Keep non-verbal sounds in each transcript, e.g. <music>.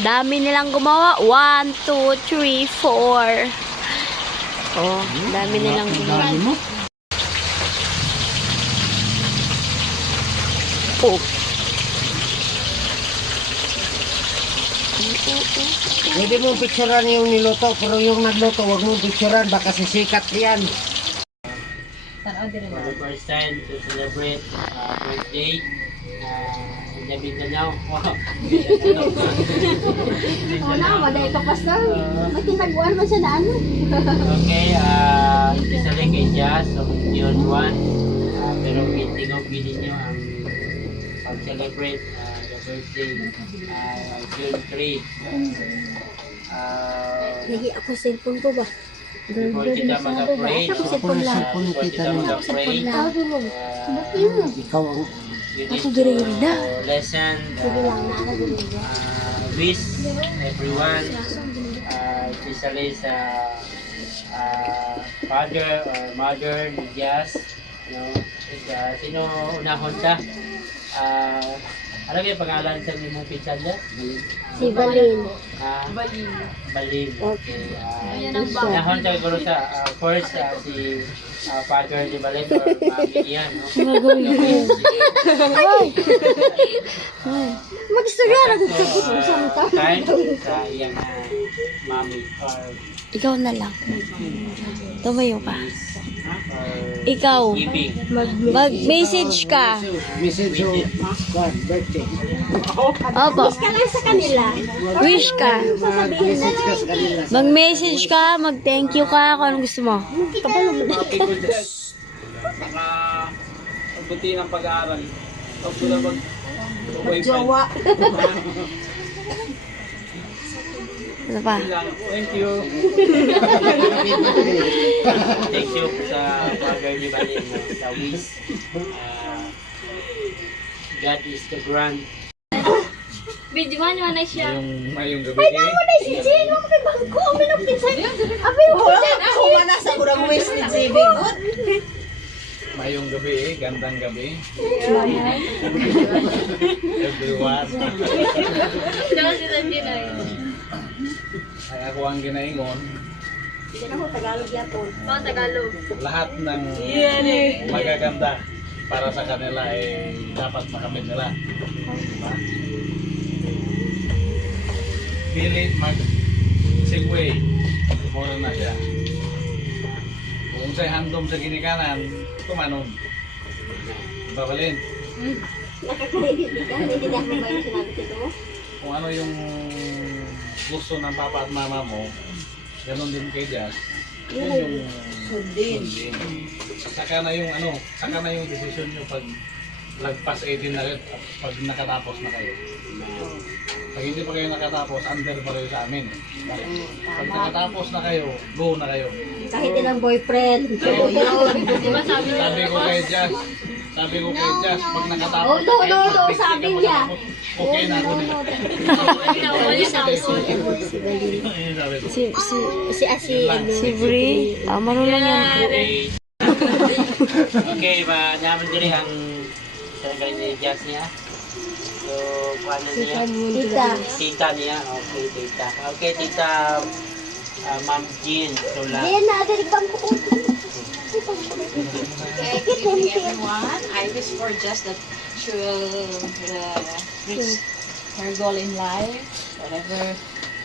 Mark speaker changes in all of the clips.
Speaker 1: Dami nilang gumawa. One, two, three, four. Oh, dami nilang gumawa. Oh.
Speaker 2: Pwede mo picturean yung niluto, pero yung nagluto, huwag mo picturean, baka sisikat yan.
Speaker 3: For the first time to celebrate uh, birthday in the Mindanao. Wow. Mindanao.
Speaker 4: Maday ka pastor. May tinagwan man siya na ano.
Speaker 3: Okay, uh, especially kay Jazz, so June 1. Uh, pero hindi ko pili nyo ang pag-celebrate uh, the birthday uh, June 3. Uh,
Speaker 4: Lagi ako cellphone ko ba?
Speaker 3: before kita mag-pray,
Speaker 4: Ako. Cellphone
Speaker 3: before
Speaker 2: kita rin.
Speaker 3: mag-pray,
Speaker 4: Ako
Speaker 2: Ikaw ang
Speaker 3: you need to uh, uh, wish everyone, uh, especially sa uh, father or mother ni Jazz, you know, uh, sino unahon ka? Uh, ano yung pangalan sa mong pinsan Jazz?
Speaker 4: Si Valin.
Speaker 3: Uh, Balin. Balin. Okay. Uh,
Speaker 4: Siya.
Speaker 3: unahon ka siguro sa uh, first uh, si uh, father ni Balin or mami niya, no?
Speaker 4: Mag-istorya lang
Speaker 3: So,
Speaker 4: ko sa
Speaker 3: time sa iyang uh, mami or
Speaker 1: Ikaw na lang. Tumayo ka.
Speaker 3: or
Speaker 1: Ikaw. Mag-message ka.
Speaker 2: message yung God, birthday.
Speaker 1: Opo.
Speaker 4: Ka lang sa kanila.
Speaker 1: Wish ka.
Speaker 2: Mag-message ka sa kanila.
Speaker 1: Mag-message ka. Mag-thank you ka. Kung anong gusto mo.
Speaker 5: mga pagbuti ng pag-aaral. Huwag <laughs> <laughs> na
Speaker 4: Jowa.
Speaker 1: Ano pa?
Speaker 5: Thank you.
Speaker 3: Thank you sa father ni Balin sa wish. Uh, God is the grand.
Speaker 5: Yung mayong gabi.
Speaker 4: Ay, naman na si Jane. Huwag kay bangko. Ang minupit sa... Abi,
Speaker 6: Ako manasa ko ng wasted saving. Good.
Speaker 5: Mayong gabi eh. Gandang gabi. Everyone. Ay ako ang ginaingon. Lahat ng magaganda para sa kanila ay dapat makamit nila. Diba? Pili mag segue. Mura na siya. Kung sa'y handom sa ginikanan, tumanon. Babalin.
Speaker 4: Nakakahilig ka. Hindi na ako ba yung sinabi dito mo?
Speaker 5: Kung ano yung gusto ng papa at mama mo, ganun din kay Jazz. Yun yung
Speaker 6: Sundin.
Speaker 5: Saka na yung ano, saka na yung decision nyo pag lagpas 18 na rin at pag nakatapos na kayo. Pag hindi pa kayo nakatapos, under pa kayo sa amin. Pag nakatapos na kayo, go na kayo.
Speaker 4: Kahit ilang boyfriend. Oo, yun.
Speaker 5: Sabi ko kay Jazz, sabi ko kay Jazz, pag nakatapos
Speaker 4: Oh, no,
Speaker 5: kayo,
Speaker 4: no, no, sabi niya.
Speaker 5: Okay na ako nila.
Speaker 1: Si. Si, si,
Speaker 4: Si Asi,
Speaker 1: si Bri. Ah, marunong yan.
Speaker 3: Okay. okay, ba naman diri ang sa galing ni Jazz niya. So, paano niya?
Speaker 4: Tita.
Speaker 3: Tita niya. Okay, tita. Okay, tita uh, Ma'am Jean. So, la.
Speaker 4: Diyan na, dali bangko ko.
Speaker 6: Okay, good evening everyone. I wish for just that she will uh, reach her goal in life. Whatever.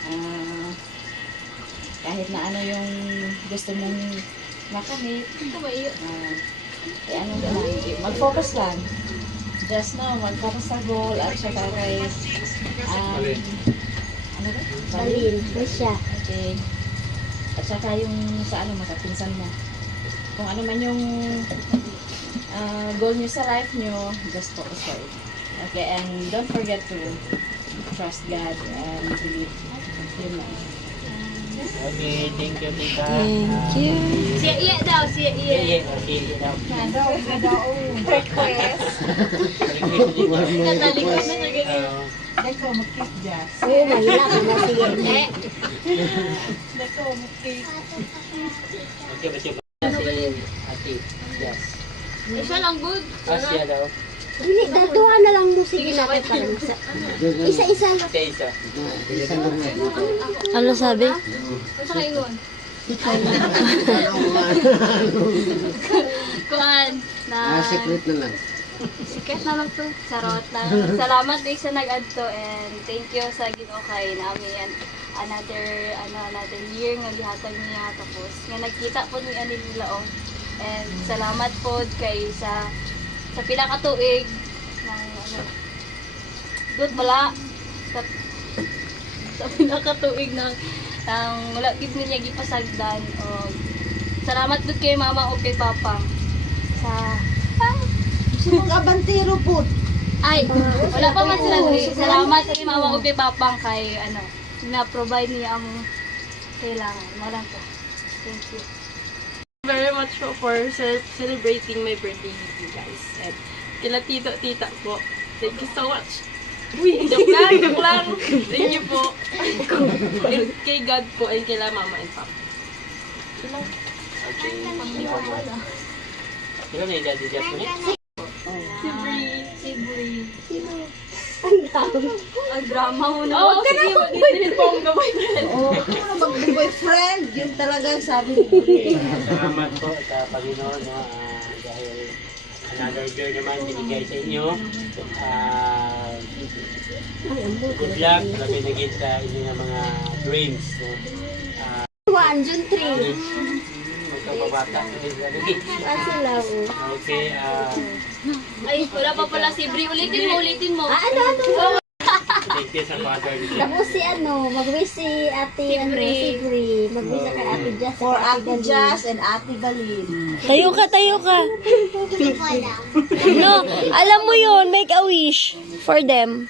Speaker 6: Uh, kahit na ano yung gusto mong makamit. Uh, eh, ano na lang. Mag-focus lang. Just know, mag-focus sa goal at saka kay um, ano ba?
Speaker 4: Balin.
Speaker 6: Okay. At saka yung sa ano, makapinsan mo. Kung ano man yung ah, goal nyo sa life nyo, just focus for it. Okay, and don't forget to trust God and believe. Yun lang.
Speaker 3: Okay, thank you, tita.
Speaker 1: Thank you.
Speaker 3: Siya iya daw, siya iya. Iya, okay, daw. Uh,
Speaker 6: Dako, mag-kiss Jazz.
Speaker 4: Oo, mahila ko na siya.
Speaker 6: Dako, mag-kiss.
Speaker 3: okay, ba siya? Ate, yes.
Speaker 7: Siya lang good.
Speaker 3: Ah, siya daw.
Speaker 4: Dili, daduha na lang mo sige natin para sa... <laughs> Isa-isa lang.
Speaker 3: Isa-isa.
Speaker 2: Isa lang na.
Speaker 1: Ano sabi? Kuan <laughs>
Speaker 2: Ah,
Speaker 1: na
Speaker 2: secret na lang.
Speaker 1: Sikat na lang to. Sarot lang. <laughs> Salamat din sa nag-adto and thank you sa Ginoo kay nami and another ano another year nga gihatag niya tapos nga nagkita po ni ani oh. And salamat po kay sa sa pila ka tuig ng ano good wala sa, sa pila ka tuig ng ng wala gid niya gipasagdan og salamat gud kay mama o kay papa sa
Speaker 6: Sumang kabantero po.
Speaker 1: ay, wala pa man sila diri. Salamat kay mama kay papang kay ano, na-provide niya ang kailangan. Malang po. Thank you.
Speaker 7: very much po for ce- celebrating my birthday with you guys. And kila tito, tita po. Thank you so much. Uy, <laughs> joke lang, joke lang. Thank you po. And kay God po, and kila mama and papa.
Speaker 3: Okay. Sino na yung daddy mo niya?
Speaker 7: Si Brie.
Speaker 1: Si Bri.
Speaker 7: Ang drama mo na.
Speaker 6: Oh,
Speaker 7: Oh, sige, mag-isip po ang gawin.
Speaker 6: Oh, mag-boyfriend. Yun talaga ang sabi ni.
Speaker 3: Salamat po sa Panginoon no, ah, dahil another year naman binigay sa inyo. Ah, good luck na binigay sa inyo ng mga dreams. No? Ah,
Speaker 4: One, June 3. Lang.
Speaker 3: Okay, ah,
Speaker 1: Ay, wala pa pala si Bri. Ulitin mo, ulitin mo.
Speaker 4: Ah, ano, ano?
Speaker 3: thank you sa father.
Speaker 4: Tapos si ano, mag-wish si ate, ano, si Bri. Mag-wish sa kay ate Jess.
Speaker 6: For Ate Jazz and Ate Galin.
Speaker 1: Tayo ka, tayo ka. No, alam mo yun, make a wish for them.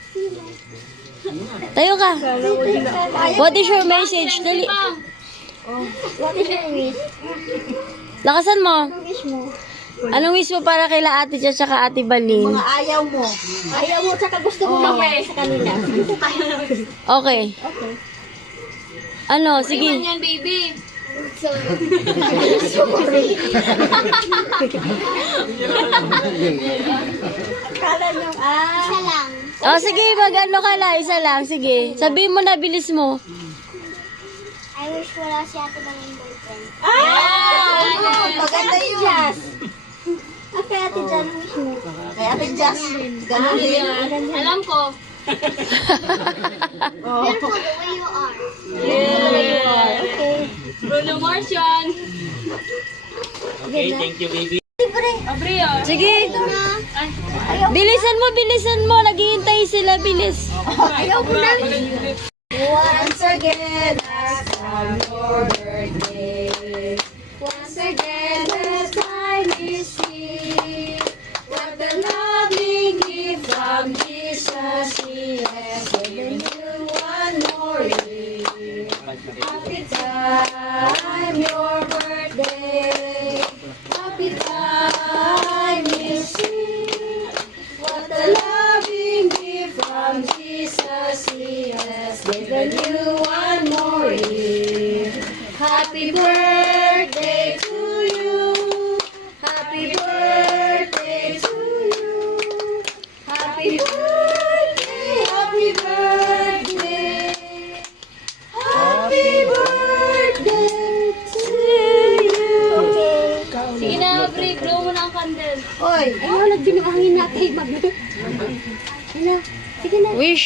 Speaker 1: Tayo ka. What is your message? Dali.
Speaker 4: What is your wish?
Speaker 1: Lakasan mo.
Speaker 4: Anong wish mo?
Speaker 1: Anong wish mo para kay Ate Tia at Ate Balin?
Speaker 6: Mga ayaw mo.
Speaker 4: Ayaw mo, tsaka gusto mo okay. sa kanila.
Speaker 1: Okay. Ano, sige.
Speaker 7: yan, baby.
Speaker 4: So, Kala nyo, ah. Isa lang.
Speaker 1: Oh, sige, mag-ano ka lang. Isa lang, sige. Sabihin mo na, bilis mo.
Speaker 4: Wish wala si ate yung boyfriend.
Speaker 6: Ah! Maganda yun.
Speaker 4: Jazz. Ah, ate Jazz, wish mo.
Speaker 6: Kay Ate Jazz. Ganun din.
Speaker 1: Alam ko. <laughs>
Speaker 4: Beautiful the way you are.
Speaker 1: Yeah. Bruno Mars yan.
Speaker 3: Okay, thank you baby.
Speaker 1: Sige. Bilisan mo, bilisan mo. Naghihintay sila, bilis.
Speaker 4: Ayaw mo na.
Speaker 6: Once again, as on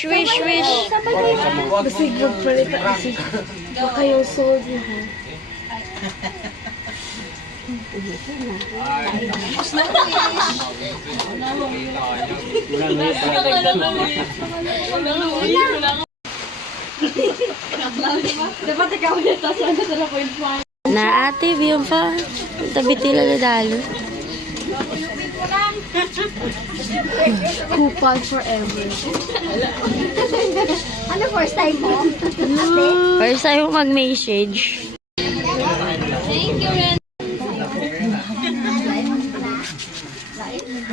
Speaker 1: Wish, wish, wish.
Speaker 7: Basig magpalita kasi. Baka yung sold niya, ha?
Speaker 3: Wala na yun.
Speaker 1: Na ate, biyong pa. Tabi tila na dalo.
Speaker 7: Kupal forever. <laughs>
Speaker 4: Ano first time mo? Ate?
Speaker 1: First time mo mag-message.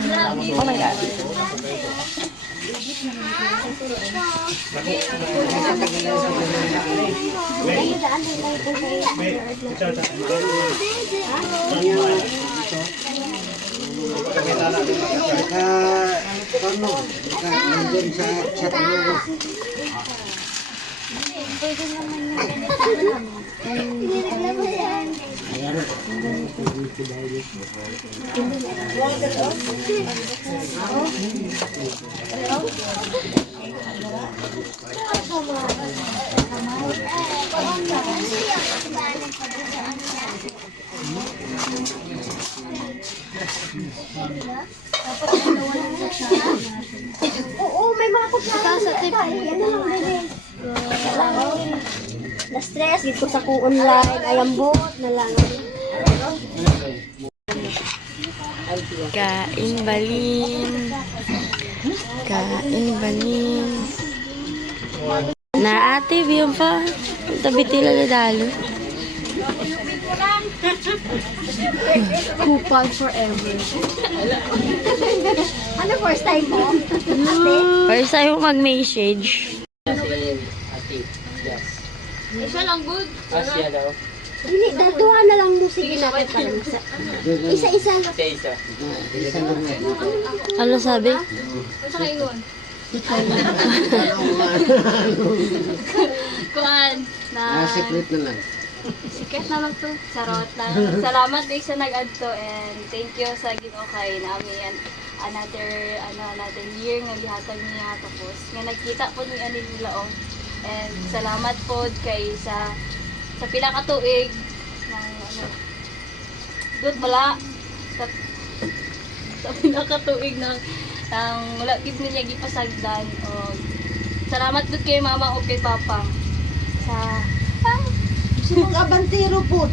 Speaker 2: Ah, ano, ka, nandun sa chat mo.
Speaker 4: Oo, Na-stress, dito sa kung online, ayambot na lang.
Speaker 8: Kain balin. Kain balin. Na ate, biyong pa. Tabi tila na dalo.
Speaker 1: Kupal forever.
Speaker 4: Ano first time mo? Ate?
Speaker 8: First time mo mag-message.
Speaker 3: Yes.
Speaker 1: Isa lang good.
Speaker 3: Asya daw.
Speaker 4: Hindi, daduhan na lang mo. Sige natin para masa. Isa-isa lang.
Speaker 3: Isa isa.
Speaker 8: Ano sabi?
Speaker 1: Ano sa kaingon? Kuan na
Speaker 2: Ah, secret na lang.
Speaker 1: Sikat na lang to. Charot lang. Salamat din sa nag-adto and thank you sa Ginoo kay nami and another ano another year nga gihatag niya tapos nga nagkita po ni ani nila oh. And salamat po kay sa sa pila ka tuig ng ano dut bala sa, sa pila ka tuig ng ng wala gid niya gipasagdan o salamat dut kay mama o kay papa sa
Speaker 4: Sumong abantero po.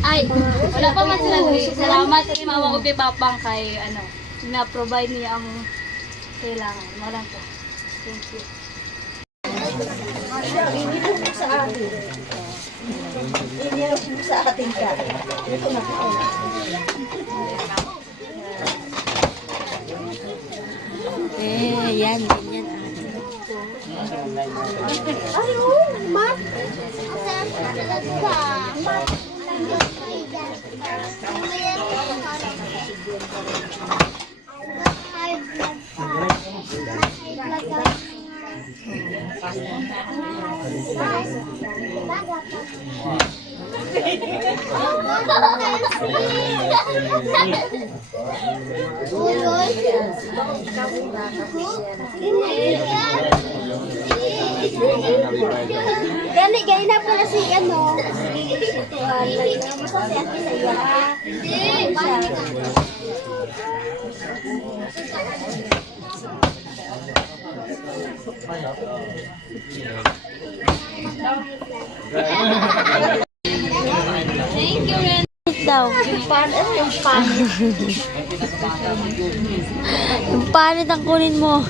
Speaker 1: ay, wala pa man sila. Salamat kay mama ko kay papang kay ano, na-provide niya ang kailangan. Malang po. Thank you.
Speaker 4: Inilok mo sa atin ka. Ito na po.
Speaker 8: Eh, yan, ganyan.
Speaker 4: Ay, oh, mat. Gani, gani na pala si ano.
Speaker 1: Thank you, Ren.
Speaker 8: daw.
Speaker 4: Yung pan, ano yung pan?
Speaker 8: Yung panit ang kunin mo.